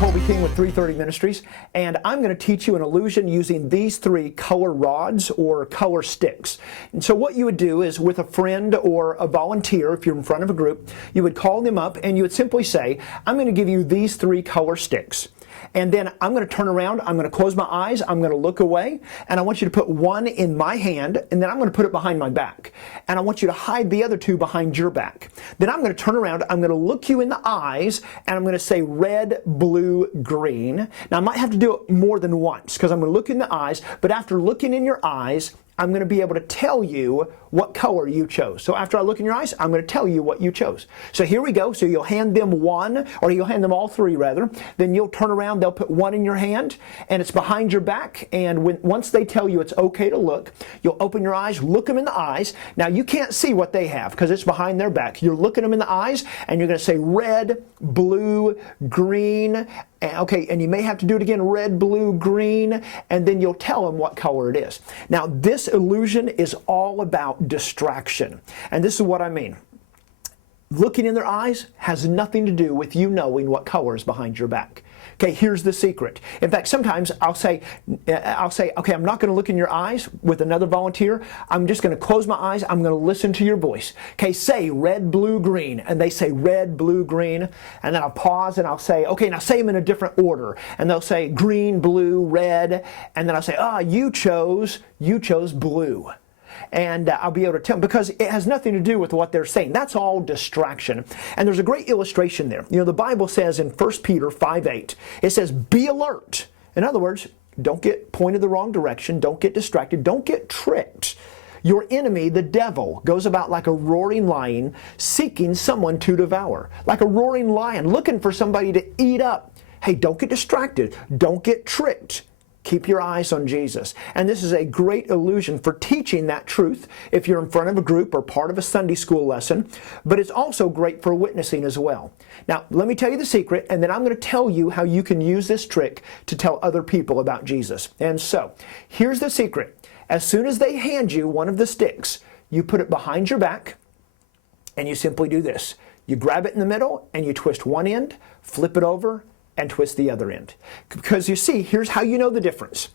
Colby King with 330 Ministries, and I'm going to teach you an illusion using these three color rods or color sticks. And so what you would do is, with a friend or a volunteer, if you're in front of a group, you would call them up and you would simply say, I'm going to give you these three color sticks. And then I'm going to turn around, I'm going to close my eyes, I'm going to look away, and I want you to put one in my hand, and then I'm going to put it behind my back. And I want you to hide the other two behind your back. Then I'm going to turn around, I'm going to look you in the eyes, and I'm going to say red, blue, green. Now I might have to do it more than once, because I'm going to look in the eyes, but after looking in your eyes, I'm going to be able to tell you what color you chose. So after I look in your eyes, I'm going to tell you what you chose. So here we go. So you'll hand them one, or you'll hand them all three rather. Then you'll turn around, they'll put one in your hand, and it's behind your back. And once they tell you it's okay to look, you'll open your eyes, look them in the eyes. Now you can't see what they have because it's behind their back. You're looking them in the eyes, and you're going to say red, blue, green. Okay, and you may have to do it again, red, blue, green, and then you'll tell them what color it is. Now, this illusion is all about distraction. And this is what I mean. Looking in their eyes has nothing to do with you knowing what color is behind your back. Okay, here's the secret. In fact, sometimes I'll say, okay, I'm not going to look in your eyes with another volunteer. I'm just going to close my eyes. I'm going to listen to your voice. Okay, say red, blue, green. And they say red, blue, green. And then I'll pause and I'll say, okay, now say them in a different order. And they'll say green, blue, red. And then I'll say, you chose blue. And I'll be able to tell them, because it has nothing to do with what they're saying. That's all distraction. And there's a great illustration there. You know, the Bible says in 1 Peter 5:8, it says, be alert. In other words, don't get pointed the wrong direction. Don't get distracted. Don't get tricked. Your enemy, the devil, goes about like a roaring lion, seeking someone to devour. Like a roaring lion, looking for somebody to eat up. Hey, don't get distracted. Don't get tricked. Keep your eyes on Jesus. And this is a great illusion for teaching that truth if you're in front of a group or part of a Sunday school lesson, but it's also great for witnessing as well. Now, let me tell you the secret, and then I'm going to tell you how you can use this trick to tell other people about Jesus. And so, here's the secret. As soon as they hand you one of the sticks, you put it behind your back, and you simply do this. You grab it in the middle, and you twist one end, flip it over, and twist the other end. Because you see, here's how you know the difference.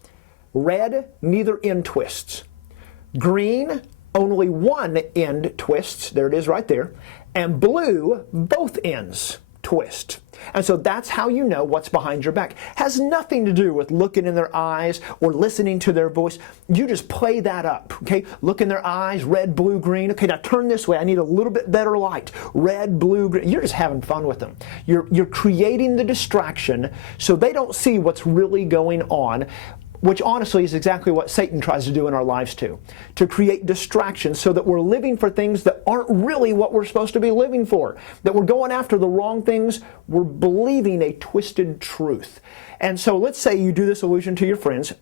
Red, neither end twists. Green, only one end twists. There it is right there. And blue, both ends twist. And so that's how you know what's behind your back. Has nothing to do with looking in their eyes or listening to their voice. You just play that up, okay? Look in their eyes, red, blue, green. Okay, now turn this way. I need a little bit better light. Red, blue, green. You're just having fun with them. You're creating the distraction so they don't see what's really going on, which honestly is exactly what Satan tries to do in our lives too. To create distractions so that we're living for things that aren't really what we're supposed to be living for. That we're going after the wrong things. We're believing a twisted truth. And so let's say you do this illusion to your friends.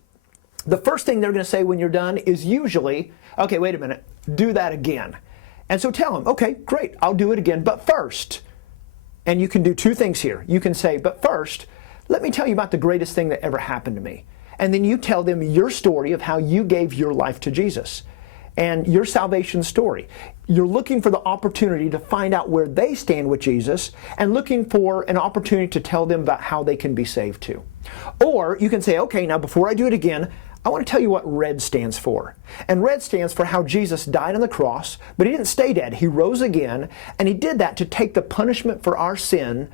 The first thing they're going to say when you're done is usually, okay, wait a minute, do that again. And so tell them, okay, great, I'll do it again, but first. And you can do two things here. You can say, but first, let me tell you about the greatest thing that ever happened to me. And then you tell them your story of how you gave your life to Jesus and your salvation story. You're looking for the opportunity to find out where they stand with Jesus and looking for an opportunity to tell them about how they can be saved too. Or you can say, okay, now before I do it again, I want to tell you what red stands for. And red stands for how Jesus died on the cross, but he didn't stay dead. He rose again, and he did that to take the punishment for our sin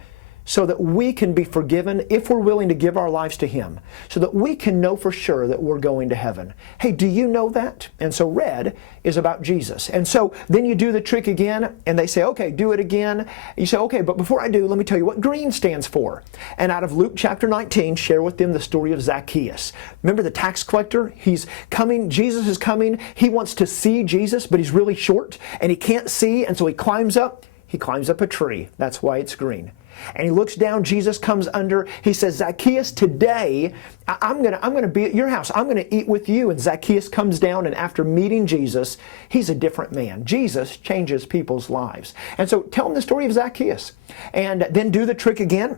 so that we can be forgiven if we're willing to give our lives to him, so that we can know for sure that we're going to heaven. Hey, do you know that? And so red is about Jesus. And so then you do the trick again, and they say, okay, do it again. You say, okay, but before I do, let me tell you what green stands for. And out of Luke chapter 19, share with them the story of Zacchaeus. Remember the tax collector? He's coming, Jesus is coming. He wants to see Jesus, but he's really short, and he can't see, and so he climbs up a tree. That's why it's green. And he looks down, Jesus comes under, he says, Zacchaeus, today I'm gonna be at your house. I'm gonna eat with you. And Zacchaeus comes down, and after meeting Jesus, he's a different man. Jesus changes people's lives. And so tell them the story of Zacchaeus. And then do the trick again.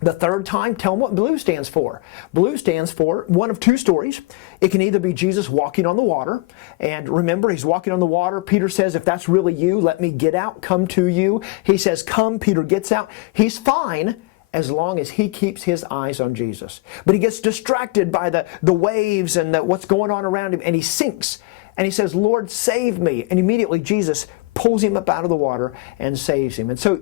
The third time, tell them what blue stands for. Blue stands for one of two stories. It can either be Jesus walking on the water, and remember, he's walking on the water. Peter says, if that's really you, let me get out, come to you. He says, come. Peter gets out. He's fine, as long as he keeps his eyes on Jesus. But he gets distracted by the waves and what's going on around him, and he sinks. And he says, Lord, save me. And immediately Jesus pulls him up out of the water and saves him. And so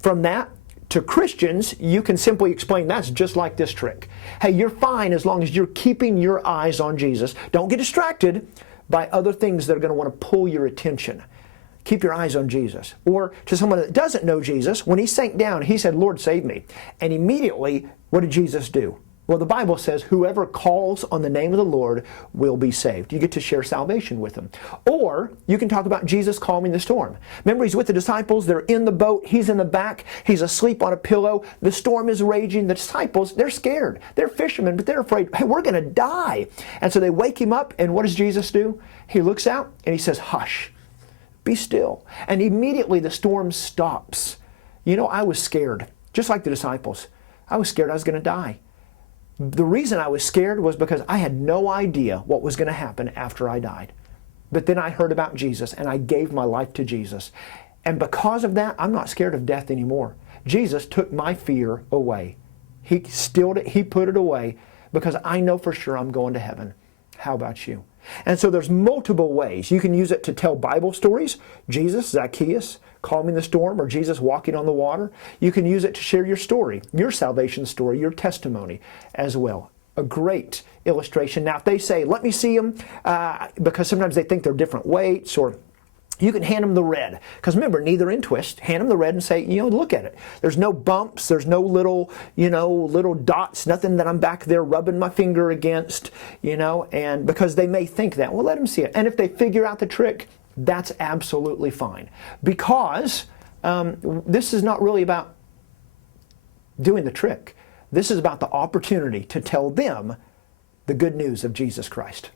from that to Christians, you can simply explain that's just like this trick. Hey, you're fine as long as you're keeping your eyes on Jesus. Don't get distracted by other things that are going to want to pull your attention. Keep your eyes on Jesus. Or to someone that doesn't know Jesus, when he sank down, he said, Lord, save me. And immediately, what did Jesus do? Well, the Bible says, whoever calls on the name of the Lord will be saved. You get to share salvation with them. Or you can talk about Jesus calming the storm. Remember, he's with the disciples. They're in the boat. He's in the back. He's asleep on a pillow. The storm is raging. The disciples, they're scared. They're fishermen, but they're afraid, hey, we're going to die. And so they wake him up, and what does Jesus do? He looks out, and he says, hush, be still. And immediately the storm stops. You know, I was scared, just like the disciples. I was scared I was going to die. The reason I was scared was because I had no idea what was going to happen after I died. But then I heard about Jesus, and I gave my life to Jesus. And because of that, I'm not scared of death anymore. Jesus took my fear away. He stilled it. He put it away because I know for sure I'm going to heaven. How about you? And so there's multiple ways. You can use it to tell Bible stories. Jesus, Zacchaeus, calming the storm, or Jesus walking on the water. You can use it to share your story, your salvation story, your testimony as well. A great illustration. Now, if they say, let me see them, because sometimes they think they're different weights, or you can hand them the red. Because remember, neither in twist. Hand them the red and say, look at it. There's no bumps. There's no little, little dots. Nothing that I'm back there rubbing my finger against, and because they may think that. Well, let them see it. And if they figure out the trick, that's absolutely fine. Because this is not really about doing the trick. This is about the opportunity to tell them the good news of Jesus Christ.